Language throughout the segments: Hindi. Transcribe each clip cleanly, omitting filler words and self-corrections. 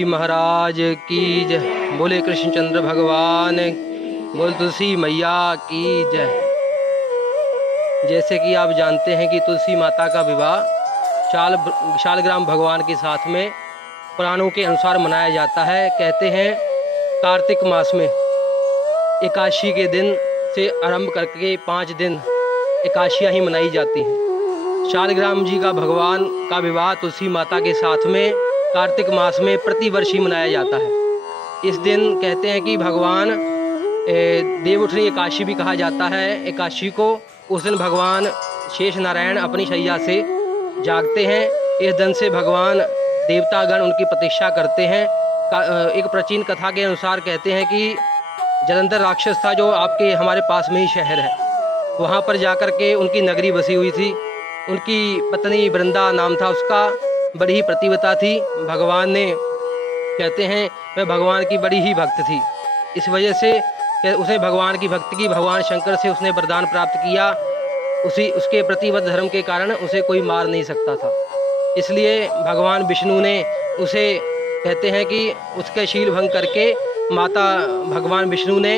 जी महाराज की जय। बोले कृष्णचंद्र भगवान, बोल तुलसी मैया की जय। जैसे कि आप जानते हैं कि तुलसी माता का विवाह शालग्राम भगवान के साथ में पुराणों के अनुसार मनाया जाता है। कहते हैं कार्तिक मास में एकादशी के दिन से आरंभ करके 5 दिन एकादशियाँ ही मनाई जाती हैं। शालग्राम जी का भगवान का विवाह तुलसी माता के साथ में कार्तिक मास में प्रतिवर्ष ही मनाया जाता है। इस दिन कहते हैं कि भगवान देवउठनी एकादशी भी कहा जाता है एकादशी को। उस दिन भगवान शेष नारायण अपनी शैया से जागते हैं। इस दिन से भगवान देवतागण उनकी प्रतीक्षा करते हैं। एक प्राचीन कथा के अनुसार कहते हैं कि जलंधर राक्षस था जो आपके हमारे पास में ही शहर है, वहाँ पर जाकर के उनकी नगरी बसी हुई थी। उनकी पत्नी वृंदा नाम था उसका, बड़ी ही प्रतिव्रता थी। भगवान ने कहते हैं वह भगवान की बड़ी ही भक्त थी। इस वजह से उसे भगवान की भक्ति की भगवान शंकर से उसने वरदान प्राप्त किया। उसके प्रतिबद्ध धर्म के कारण उसे कोई मार नहीं सकता था। इसलिए भगवान विष्णु ने उसे कहते हैं कि उसके शील भंग करके माता भगवान विष्णु ने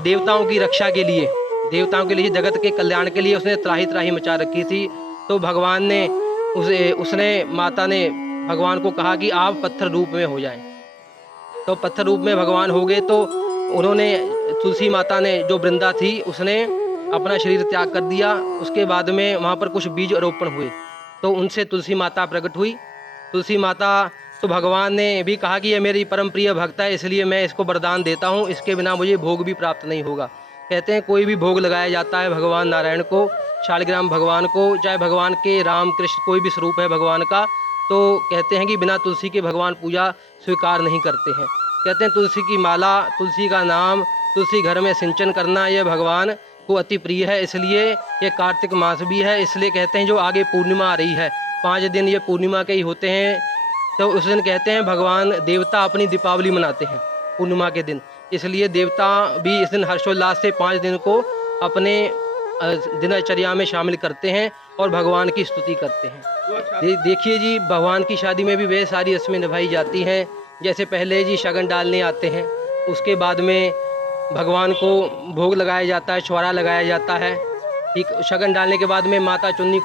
देवताओं की रक्षा के लिए जगत के कल्याण के लिए उसने त्राही त्राही मचा रखी थी। तो भगवान ने उसने माता ने भगवान को कहा कि आप पत्थर रूप में हो जाएं। तो पत्थर रूप में भगवान हो गए। तो उन्होंने तुलसी माता ने जो वृंदा थी उसने अपना शरीर त्याग कर दिया। उसके बाद में वहाँ पर कुछ बीज आरोपण हुए तो उनसे तुलसी माता प्रकट हुई। तुलसी माता तो भगवान ने भी कहा कि यह मेरी परम प्रिय भक्त है, इसलिए मैं इसको वरदान देता हूँ, इसके बिना मुझे भोग भी प्राप्त नहीं होगा। कहते हैं कोई भी भोग लगाया जाता है भगवान नारायण को, शालग्राम भगवान को, चाहे भगवान के राम कृष्ण कोई भी स्वरूप है भगवान का, तो कहते हैं कि बिना तुलसी के भगवान पूजा स्वीकार नहीं करते हैं। कहते हैं तुलसी की माला, तुलसी का नाम, तुलसी घर में सिंचन करना यह भगवान को अति प्रिय है। इसलिए ये कार्तिक मास भी है। इसलिए कहते हैं जो आगे पूर्णिमा आ रही है, 5 दिन ये पूर्णिमा के ही होते हैं। तो उस दिन कहते हैं भगवान देवता अपनी दीपावली मनाते हैं पूर्णिमा के दिन। इसलिए देवता भी इस दिन हर्षोल्लास से 5 दिन को अपने दिनचर्या में शामिल करते हैं और भगवान की स्तुति करते हैं। देखिए जी, भगवान की शादी में भी वे सारी रस्में निभाई जाती हैं। जैसे पहले जी शगन डालने आते हैं, उसके बाद में भगवान को भोग लगाया जाता है, छुआरा लगाया जाता है। ठीक, शगन डालने के बाद में माता तुलसी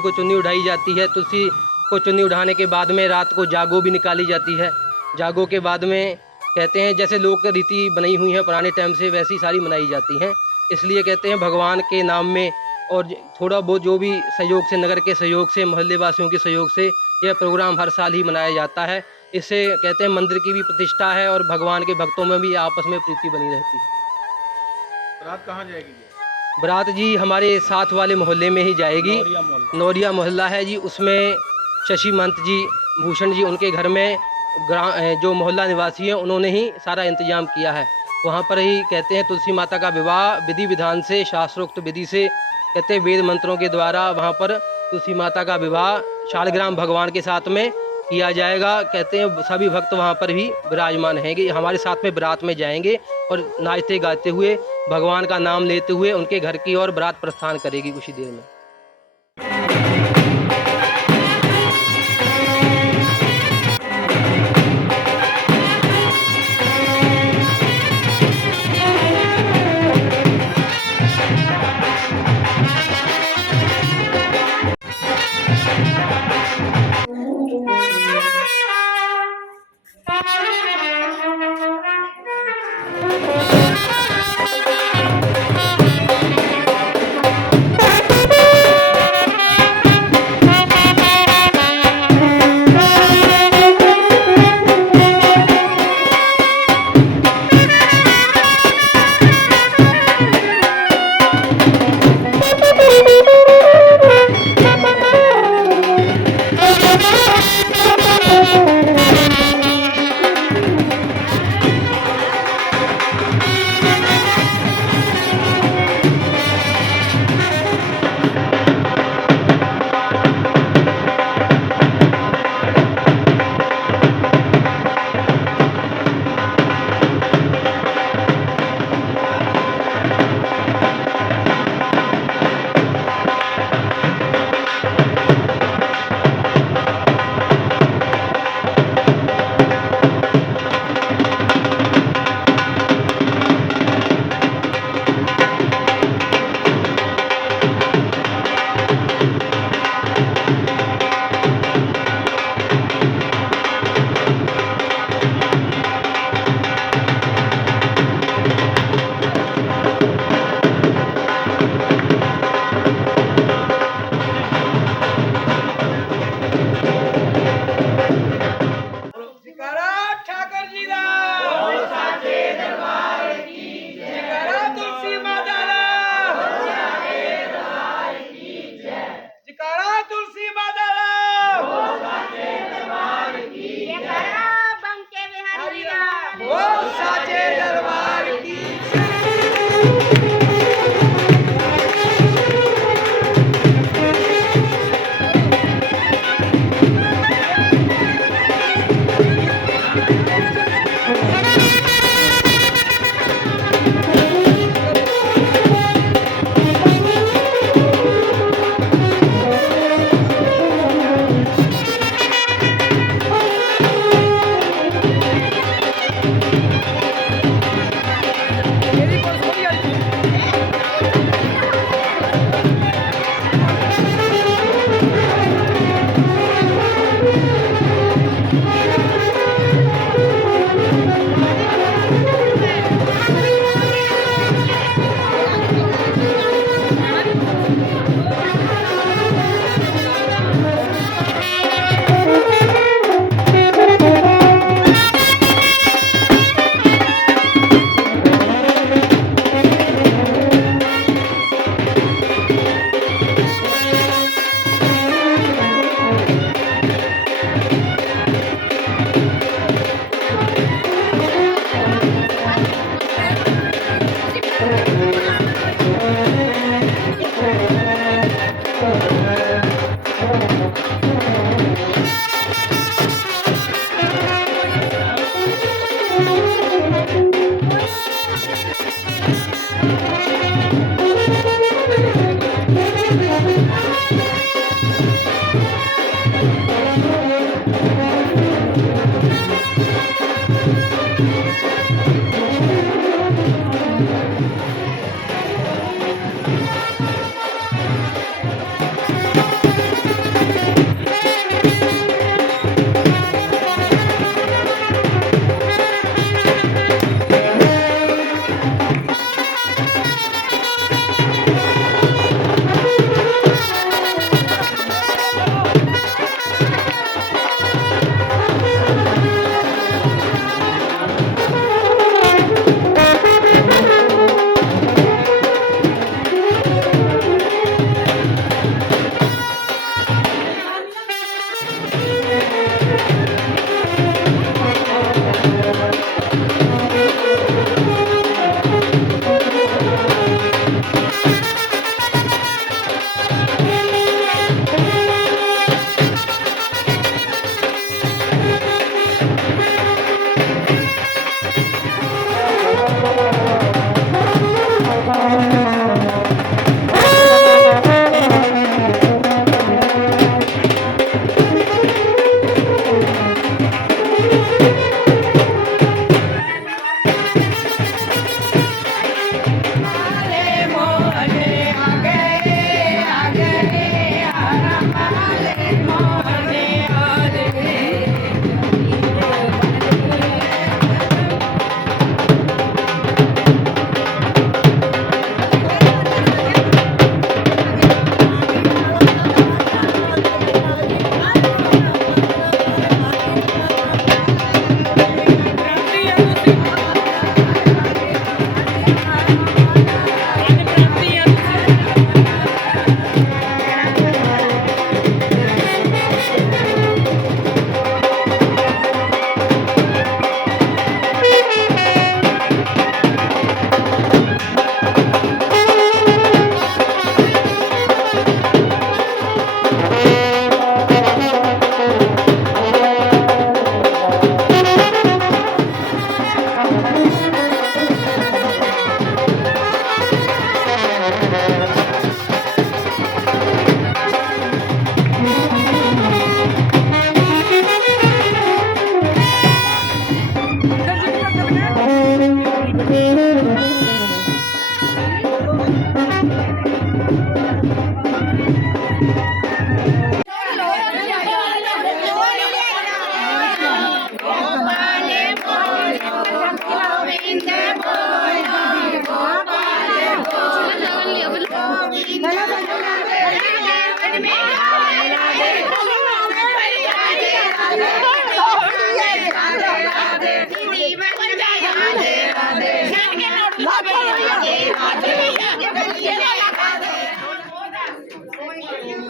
को चुन्नी उठाई जाती है। तुलसी को चुन्नी उठाने के बाद में रात को जागो भी निकाली जाती है। जागो के बाद में कहते हैं जैसे लोक रीति बनाई हुई है पुराने टाइम से, वैसी सारी मनाई जाती हैं। इसलिए कहते हैं भगवान के नाम में और थोड़ा बहुत जो भी सहयोग से, नगर के सहयोग से, मोहल्ले वासियों के सहयोग से यह प्रोग्राम हर साल ही मनाया जाता है। इससे कहते हैं मंदिर की भी प्रतिष्ठा है और भगवान के भक्तों में भी आपस में प्रीति बनी रहती है। बारात कहाँ जाएगी? बारात जी हमारे साथ वाले मोहल्ले में ही जाएगी। नौरिया मोहल्ला है जी, उसमें शशि महंत जी, भूषण जी, उनके घर में जो मोहल्ला निवासी हैं उन्होंने ही सारा इंतजाम किया है। वहाँ पर ही कहते हैं तुलसी माता का विवाह विधि विधान से, शास्त्रोक्त विधि से, कहते हैं वेद मंत्रों के द्वारा वहाँ पर तुलसी माता का विवाह शालग्राम भगवान के साथ में किया जाएगा। कहते हैं सभी भक्त वहाँ पर भी विराजमान हैंगे, हमारे साथ में बारात में जाएंगे और नाचते गाते हुए भगवान का नाम लेते हुए उनके घर की ओर बारात प्रस्थान करेगी कुछ ही देर में।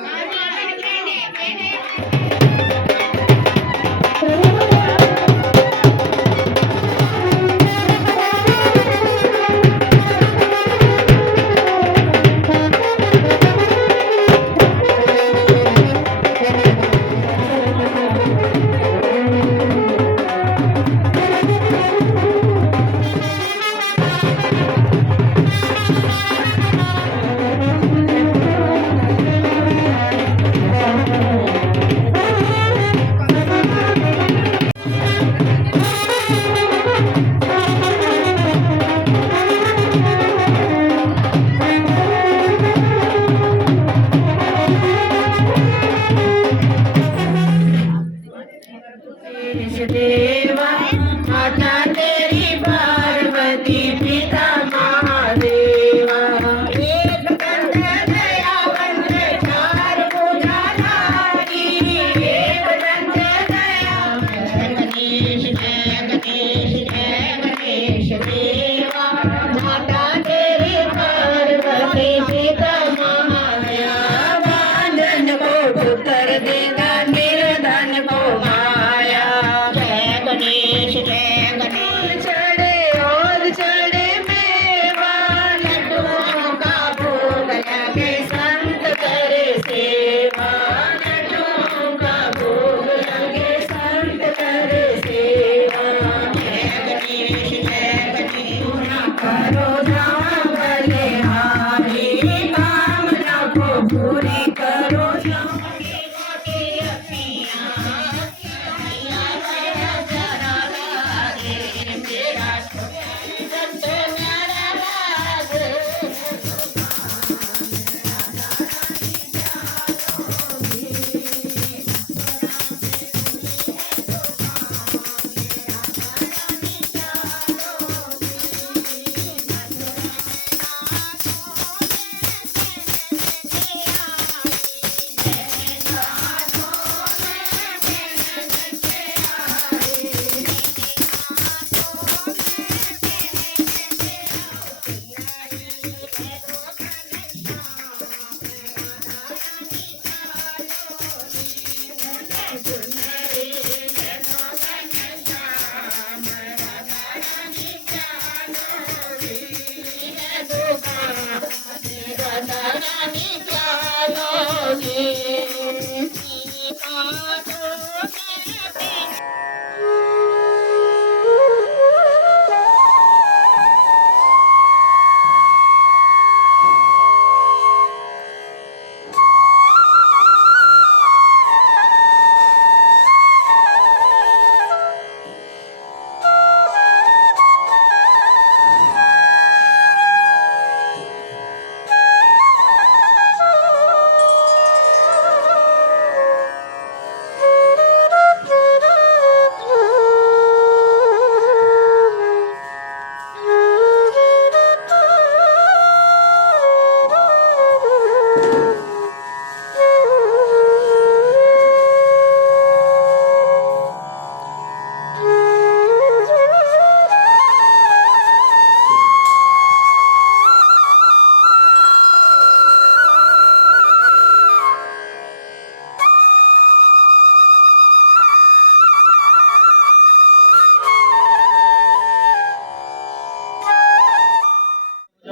राधे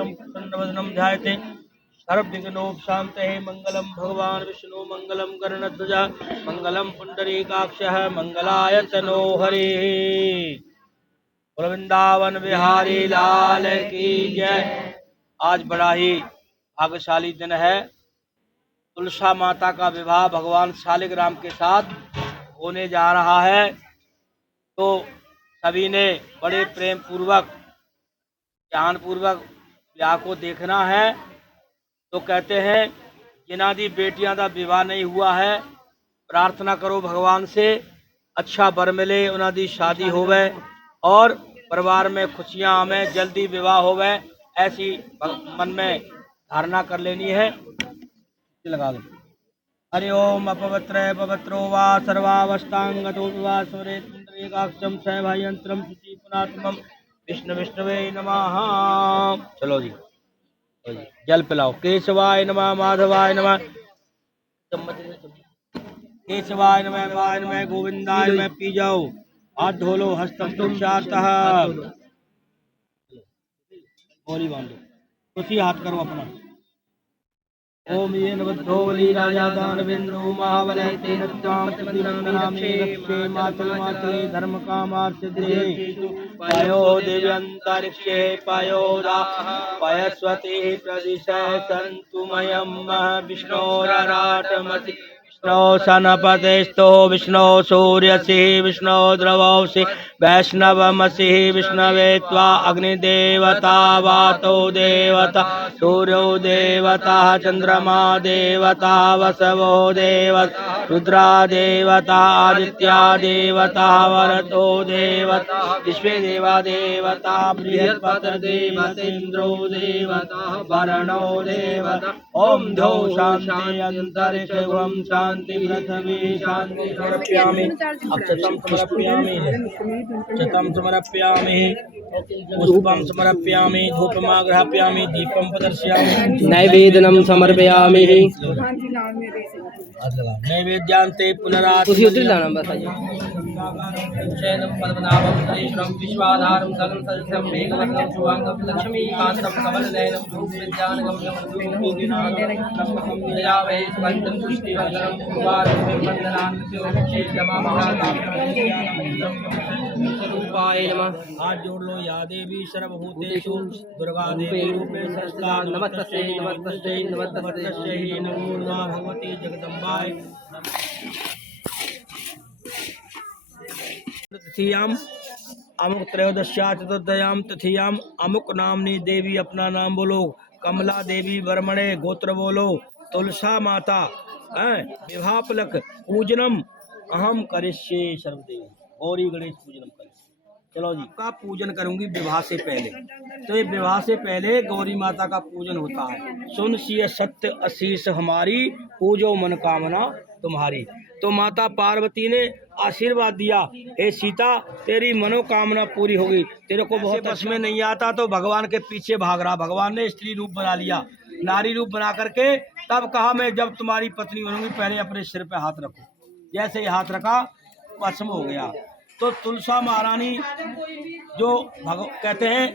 प्रसन्नवदनं ध्यायते सर्वविघ्नोपशान्तये मंगलम भगवान विष्णु मंगलम गरुड़ध्वज मंगलम पुंडरीकाक्षः मंगलायतनो हरिः। बोलो वृंदावन बिहारी लाल की जय। आज बड़ा ही भाग्यशाली दिन है। तुलसा माता का विवाह भगवान शालिग्राम के साथ होने जा रहा है। तो सभी ने बड़े प्रेम पूर्वक ध्यान पूर्वक ब्याह को देखना है। तो कहते हैं जिन्हां दी बेटियां दा विवाह नहीं हुआ है, प्रार्थना करो भगवान से अच्छा वर मिले, उन्हां दी शादी होवे और परिवार में खुशियां आवे, जल्दी विवाह होवे, ऐसी मन में धारणा कर लेनी है। लगा दो। हरि ओम अपवित्र पवित्रो वा सर्वावस्थांगतो वा स्मरेत् पुंडरीकाक्षं सभयंत्रं शुचि पुनात्मं विष्णु विष्णवे नमः। चलो जी जल पिलाओ। केशवाय नमः माधवाय नमः केशवाय नमः वाय नमः गोविंदाय नमः। पी जाओ, हाथ धो लो, हस्तम तुषातः बोली बांधो, उसी हाथ करो अपना। ओम ये नवद्धो बलि राजा दानवेन्द्रो महाबलय तेन त्वामतिनामे रक्षे मातल मातले धर्म कामार्थ सिद्धे पायो दिव्यंतरिक्षे पायोदा पयस्वती प्रदिशय सन्तुमयं विष्णोराराटमति विष्णो सनपतेस्तो विष्णो सूर्यसि विष्णो द्रवसि वैष्णवमसि विष्णवे त्वा अग्निदेवता वातो देवता सूर्यो देवता चंद्रमा देवता वसवो देवता रुद्रा देवता आदित्या देवता वरतो देवता विश्वे देवा देवता बृहस्पति देवतेन्द्रो देवता वरणो देवता। ओम धो शांति अंतरिक्ष ओम शांति पृथ्वी शांति समर्पयामि। अक्षतं समर्पयामि, क्षतं समर्पयामि, पुष्पं समर्पयामि, धूपमाग्रहापयामि, दीपं प्रदर्शयामि, नैवेद्यं समर्पयामि। नैवेद्यांते पुनरात् उसी उतरी लाना बताइए। शयनं पद्मनाभं सुरेशं विश्वाधारं गगन सदृशं मेघवर्णं शुभांगं लक्ष्मीकान्तं कमलनयनं धूपविद्यानगम्यं योगिनाथं दयावहे सुगन्धं पुष्टिवर्धनं कुमारं रूपाय नमः। हाथ जोड़ लो। या देवी सर्वभूतेषु दुर्गा देवी रूपे संस्था नमस्तस्यै नमस्तस्यै नमस्तस्यै नमो नमः भगवती जगदम्बाय। तृतीयाम अमुक त्रयोदश्या चतुर्दयाम तृतीयाम अमुक नामनी देवी, अपना नाम बोलो। कमला देवी वर्मणे गोत्र बोलो। तुलसा माता विवाह पलक पूजनम अहम करिष्ये सर्वदेव। गौरी गणेश पूजनम करें। चलो जी का पूजन करूंगी विवाह से पहले। तो ये विवाह से पहले गौरी माता का पूजन होता है। सुन सिय सत्य आशीष हमारी, पूजो मनोकामना तुम्हारी। तो माता पार्वती ने आशीर्वाद दिया, हे सीता तेरी मनोकामना पूरी होगी। तेरे को बहुत बस में नहीं आता तो भगवान के पीछे भाग रहा। भगवान ने स्त्री रूप बना लिया, नारी रूप बना करके तब कहा मैं जब तुम्हारी पत्नी बनूंगी पहले अपने सिर पे हाथ रखो। जैसे ही हाथ रखा भस्म हो गया। तो तुलसा महारानी जो कहते हैं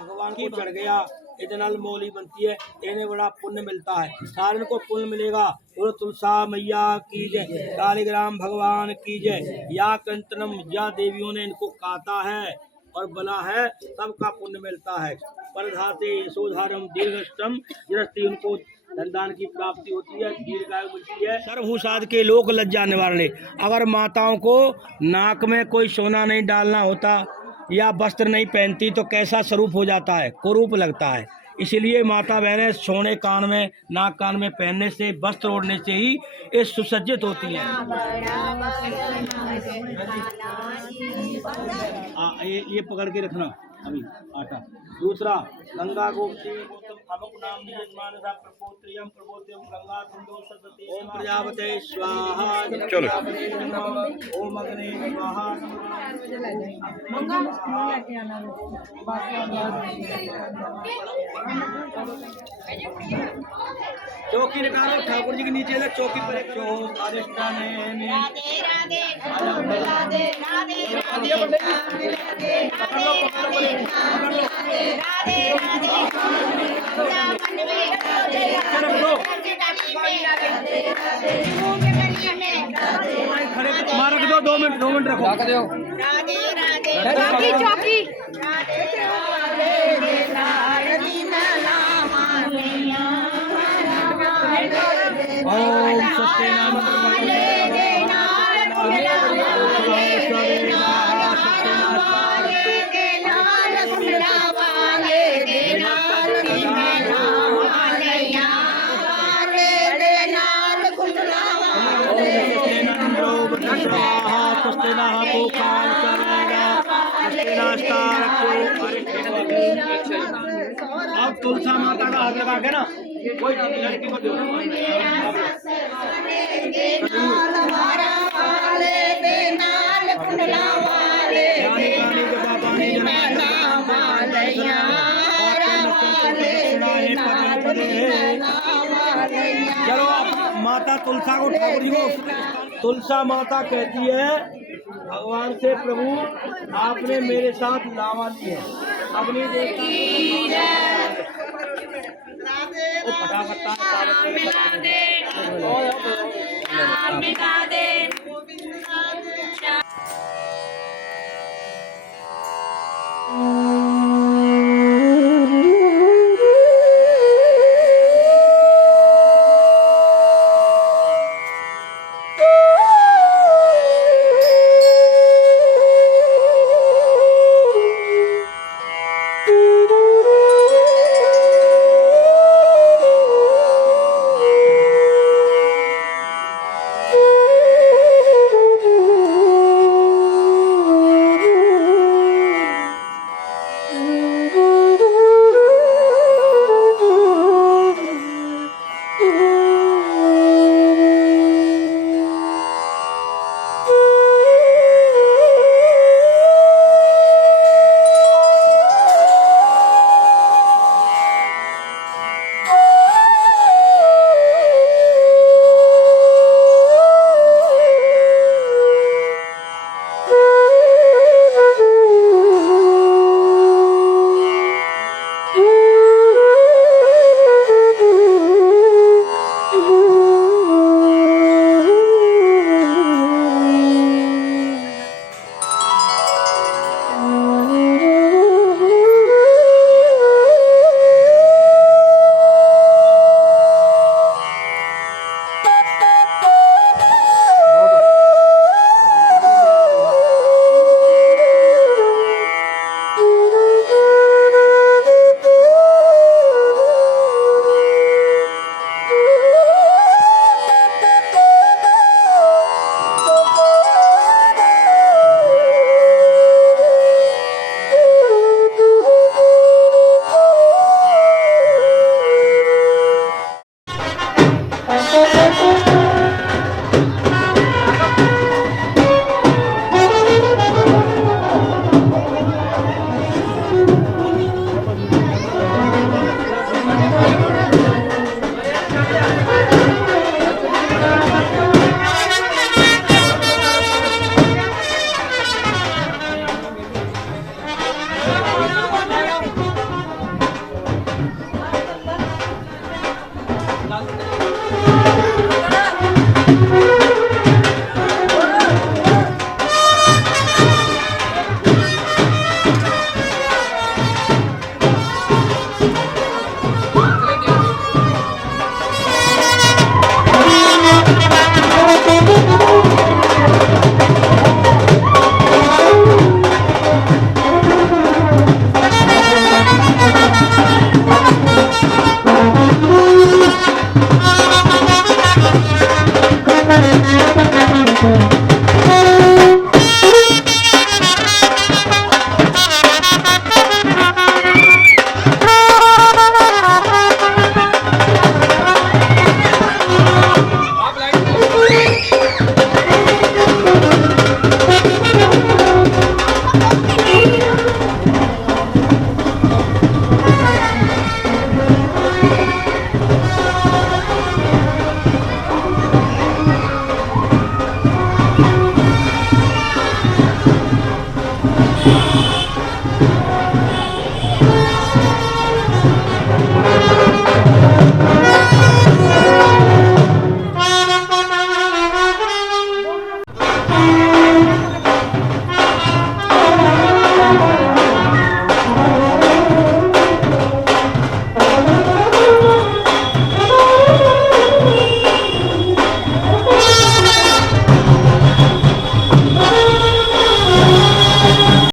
भगवान को चढ़ गया, ਇਹਦੇ ਨਾਲ ਮੌਲੀ बनती है, इन्हें बड़ा पुण्य मिलता है, सारे को पुण्य मिलेगा। बोलो तुलसा मैया की जय, कालीग्राम भगवान की जय। या कंतनम या देवियों ने इनको काटा है और बना है, सबका पुण्य मिलता है। परधाते यशोधारम दीर्घष्टम गृहस्थी, उनको धनदान की प्राप्ति होती है, दीर्घायु मिलती है। सर्वभूषाद के लोक लज्जा निवारणे, अगर माताओं को नाक में कोई सोना नहीं डालना होता या वस्त्र नहीं पहनती तो कैसा स्वरूप हो जाता है, कुरूप लगता है। इसलिए माता बहनें सोने कान में नाक कान में पहनने से, वस्त्र ओढ़ने से ही ये सुसज्जित होती हैं। ये पकड़ के रखना अभी आटा। दूसरा गंगा गोमती गौतम अमुक नाम निजमान सा प्रपोत्रियम प्रपोत्रियम गंगा सिंधु सरस्वती ओम प्रजापते स्वाहा। चलो ओम अग्नि स्वाहा। चौकी निकालो, ठाकुर जी के नीचे लग चौकी पर एक मार रख दो, 2 मिनट रखो। चौकी चौकी ओम सत्यनाम अब तुलसा माता का हाथ लगा के ना कोई लड़की को दो। चलो माता तुलसा को, ठाकुर जी को तुलसा माता कहती है भगवान से, प्रभु आपने मेरे साथ लावा ली है, अपनी फटाफट